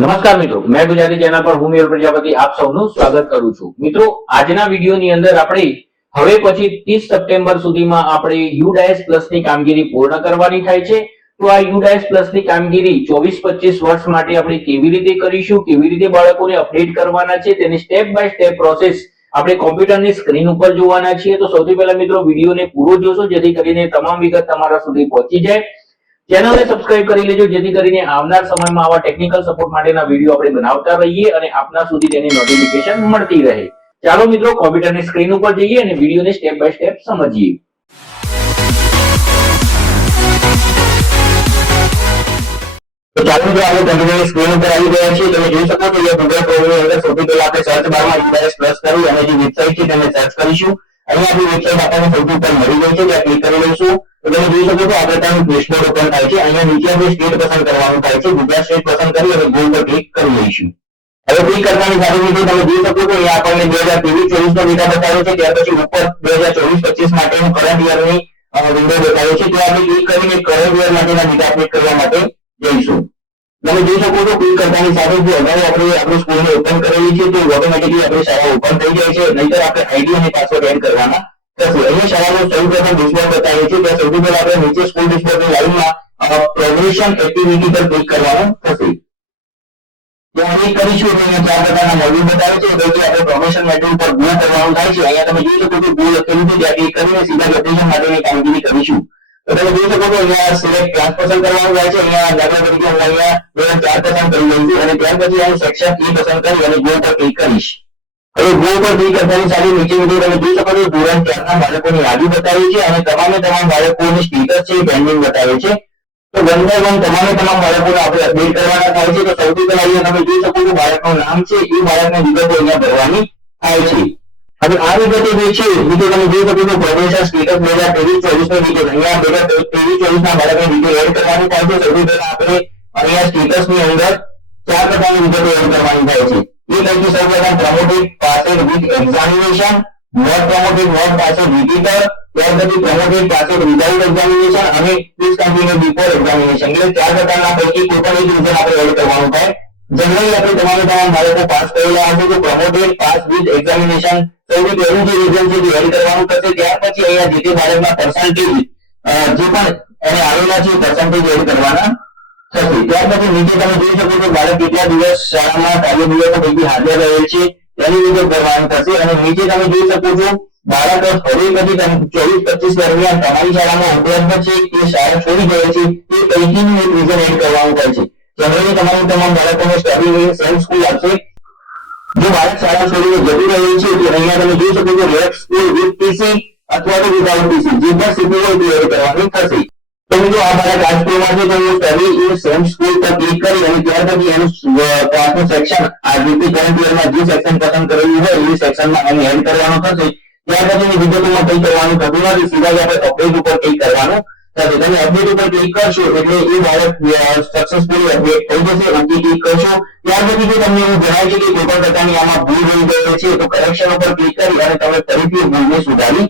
નમસ્કાર મિત્રો, મેં ગુજરાતી ચેનલ પર હું મેહુલ પ્રજાપતિ આપ સૌનું સ્વાગત કરું છું. મિત્રો, આજના વિડીયોની અંદર આપણે હવે પછી 30 સપ્ટેમ્બર સુધીમાં આપણે યુડાયસ પ્લસની કામગીરી પૂર્ણ કરવાની થાય છે. તો આ યુડાયસ પ્લસની કામગીરી 24 25 વર્ષ માટે આપણે કેવી રીતે કરીશું, કેવી રીતે બાળકોને અપડેટ કરવાના છે, તેની સ્ટેપ બાય સ્ટેપ પ્રોસેસ આપણે કોમ્પ્યુટરની સ્ક્રીન ઉપર જોવાના છીએ. તો સૌથી પહેલા મિત્રો, વિડીયોને પૂરો જોશો, જેથી કરીને તમામ વિગત તમારા સુધી પહોંચી જાય. ચેનલને સબસ્ક્રાઇબ કરી લેજો, જેથી કરીને આવનાર સમયમાં આવા ટેકનિકલ સપોર્ટ માટેના વીડિયો આપણે બનાવતા રહીએ અને આપના સુધી તેની નોટિફિકેશન મળતી રહે. ચાલો મિત્રો કોમ્પ્યુટરની સ્ક્રીન ઉપર જઈએ અને વિડીયોને સ્ટેપ બાય સ્ટેપ સમજીએ. તો ચાલો મિત્રો સ્ક્રીન ઉપર આવી ગયા છીએ. તમે જોઈ શકો છો કે ગૂગલ ક્રોમની અંદર સૌથી પહેલા આપણે સર્ચ અને જે છે, તેને સર્ચ કરીશું. અહીંયા આપણી વેબસાઇટ આપણને સૌથી ઉપર મળી ગઈ છે. ક્લિક કરી લઈશું. તો તમે જોઈ શકો છો, આ પ્રકારનું ડેશબોર્ડ ઓપન થાય છે. અહીંયા નીચે આપણે સ્ટેટ પસંદ કરવાનું થાય છે. ગુજરાત સ્ટેટ પસંદ કરી અને ગોલ પર ક્લિક કરી લઈશું. હવે ક્લિક કરવાની સાથે મિત્રો તમે જોઈ શકો છો, અહીંયા આપણને બે હજાર ત્રેવીસ ચોવીસ નો ડેટા બતાવે છે. ત્યાર પછી ઉપર બે હજાર ચોવીસ, પચીસ માટેનું કરંટ યરની વિન્ડો બતાવ્યો છે. ત્યાં આપણે ક્લિક કરીને કરંટ યર માટેના ડેટા ક્લિક કરવા માટે જઈશું. તમે જોઈ શકો છો ક્લિક કરતાની સાથે જે અગાઉ આપણે, આપણી સ્કૂલને ઓપન કરેલી છે, તો ઓટોમેટિકલી આપણી શાળા ઓપન થઈ જાય છે. નહીતર આપણે આઈડી અને પાસવર્ડ એડ કરવાના અહીંયા શાળાનો પહેલા આપણે નીચે સ્કૂલ ડિસ્પ્લેની લાઈનમાં પ્રોગ્રેશન પર ક્લિક કરવાનું થશે. ત્યાં ક્લિક કરીશું ચાર પ્રકારના મોડ્યુલ બતાવે છે. પૈકી આપણે પ્રમોશન મોડ્યુલ પર ગો કરવાનું થાય છે, અહીંયા તમે જોઈ શકો છો ગો લખેલું છે કરીને સીધા લોકેશન માટેની કામગીરી કરીશું. તમે જોઈ શકો અહીંયા સિલેક્ટ ક્લાસ પસંદ કરવાનું થાય છે. અહીંયા દાખલા તરીકે અહીંયા ચાર પસંદ કરી લઉં અને ત્યાર પછી હું સેક્શન એ પસંદ કરી અને ગો પર ક્લિક કરીશ. હવે ગો પર ક્લિક કરતાની સાથે નીચે video તમે જોઈ શકો છો ધોરણ ચારના બાળકોની યાદી બતાવી છે અને તમામે તમામ બાળકોની સ્ટેટસ છે પેન્ડિંગ બતાવે છે. તો વન બાય વન તમામે તમામ બાળકોને આપણે અપડેટ કરવાના થાય છે. તો સૌથી પહેલા અહીંયા તમે જોઈ શકો છો બાળકનું નામ છે. એ બાળકની વિગતો અહીંયા ભરવાની થાય છે. હવે આ વિગતો જે છે વિગતો તમે જોઈ શકો છો પ્રોફેસર સ્ટેટસ બે હજાર ત્રેવીસ ચોવીસ નો વિગત. અહીંયા બે હજાર ત્રેવીસ ચોવીસ ના બાળકની વિગતો એડ કરવાની થાય છે. સૌથી પહેલા આપણે અહીંયા સ્ટેટસની અંદર ચાર પ્રકારની વિગતો એડ કરવાની થાય છે. એ પૈકી સૌપ્રથમ promoted passed with examination not promoted not passed repeater ત્યાર પછી પ્રમોટેડ પાસેડ વિધાઉટ એક્ઝામિનેશન અને ડિસકન્ટિન્યુ બિફોર એક્ઝામિનેશન એટલે ચાર પ્રકારના પૈકી કોઈ પણ એક રીઝન આપણે એડ કરવાનું થાય જનરલી આપણે તમારે તમામ બાળકો પાસ કરેલા હશે તો પ્રમોટેડ પાસ વિથ એક્ઝામિનેશન સૌથી પહેલું જે રીઝન છે તે એડ કરવાનું થશે ત્યાર પછી અહીંયા જે તે બાળકના પર્સન્ટેજ જે પણ એને આવેલા છે પર્સન્ટેજ એડ કરવાના થશે ત્યાર પછી નીચે તમે જોઈ શકો છો બાળક કેટલા દિવસ શાળામાં કાર્ય દિવસો પૈકી હાજર રહે છે, તેની વિગત ભરવાની થશે અને નીચે તમે જોઈ શકો છો બાળક હવે પછી ચોવીસ પચીસ દરમિયાન તમારી શાળામાં ઉપલબ્ધ છે કે શાળા છોડી ગયો છે, તે પૈકીનું એક રીઝન એડ કરવાનું થાય છે. જનરલી તમારું તમામ બાળકોને સ્ટડી સેમ સ્કૂલ આપશે. જો બાળક શાળા છોડીને જતું રહ્યું છે, તો અહીંયા તમે જોઈ શકો છો રેપ સ્કૂલ વિથ પીસી અથવા તો વિધાઉટ પીસી જે પણ સ્થિતિ હોય તે એડ કરવાની થશે. મિત્રો આ આ છે, તો હું સ્ટડી એ સેમ સ્કૂલ પર ક્લિક કરી અને ત્યાર પછી એનું ક્લાસનું સેક્શન આ જે તે કરંટ યરમાં જે સેક્શન પસંદ કરેલું હોય એ સેક્શનમાં એને એડ કરવાનું થશે. ત્યાર પછીની વિગતોમાં કંઈ કરવાનું થતું નથી. સીધા જ આપણે અપડેટ ઉપર ક્લિક કરવાનું થશે તમે અપડેટ ઉપર ક્લિક કરશો એટલે એ બાળક સક્સેસફુલી અપડેટ થઈ જશે ઓકે ક્લિક કરશો. ત્યાર પછી જો તમને એવું જણાય છે કે કોઈ પણ પ્રકારની આમાં ભૂલ રહી ગયો છે, તો કરેક્શન ઉપર ક્લિક કરી અને તમે ફરીથી ભૂલને સુધારી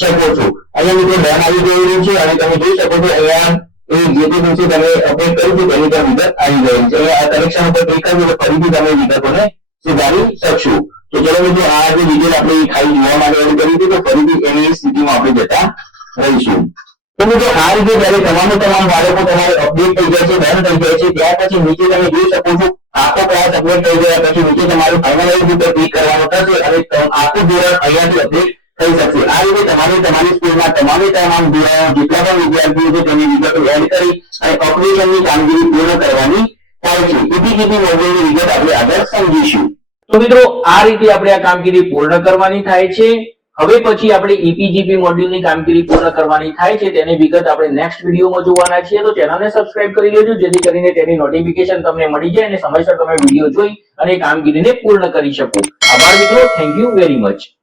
શકો છો. અહીંયા મિત્રો ડન આવી ગયેલું છે અને તમે જોઈ શકો છો અહીંયા એ જે તે દિવસે તમે અપડેટ કર્યું છે તેની પર વિગત આવી ગઈ છે. આ કરેક્શન ઉપર ક્લિક કરજો તો ફરીથી તમે વિગતોને સુધારી શકશો. તો ચલો મિત્રો, આ જે વિગત આપણે ખાલી જોવા માટે કરી હતી, તો ફરીથી એની સ્થિતિમાં આપણે જતા રહીશું. તો મિત્રો આ રીતે જ્યારે તમામે તમામ બાળકો તમારે અપડેટ થઈ જાય છે ડન થઈ જાય છે, ત્યાર પછી નીચે તમે જોઈ શકો છો, આખો ક્લાસ અપડેટ થઈ ગયા પછી નીચે તમારું ફાઇનલાઇઝ ઉપર ક્લિક કરવાનું થશે અને આખું ધોરણ અહીંયાથી અપડેટ થઈ શકશે. આ રીતે તમારે તમારી સ્કૂલમાં તમામે તમામ ધોરણો જેટલા પણ વિદ્યાર્થીઓ છે, તેની વિગતો એડ કરી અને ઓપરેશનની કામગીરી પૂર્ણ કરવાની થાય છે. ઈપીજીપી મોડેલની વિગત આપણે આગળ સમજીશું. તો મિત્રો, આ રીતે આપણે આ કામગીરી પૂર્ણ કરવાની થાય છે. હવે પછી આપણે ઈપીજીપી મોડ્યુલની કામગીરી પૂર્ણ કરવાની થાય છે, તેની વિગત આપણે નેક્સ્ટ વિડીયોમાં જોવાના છીએ. તો ચેનલને સબસ્ક્રાઇબ કરી લેજો, જેથી કરીને તેની નોટિફિકેશન તમને મળી જાય અને સમયસર તમે વીડિયો જોઈ અને કામગીરીને પૂર્ણ કરી શકો. આભાર મિત્રો થેન્ક યુ વેરી મચ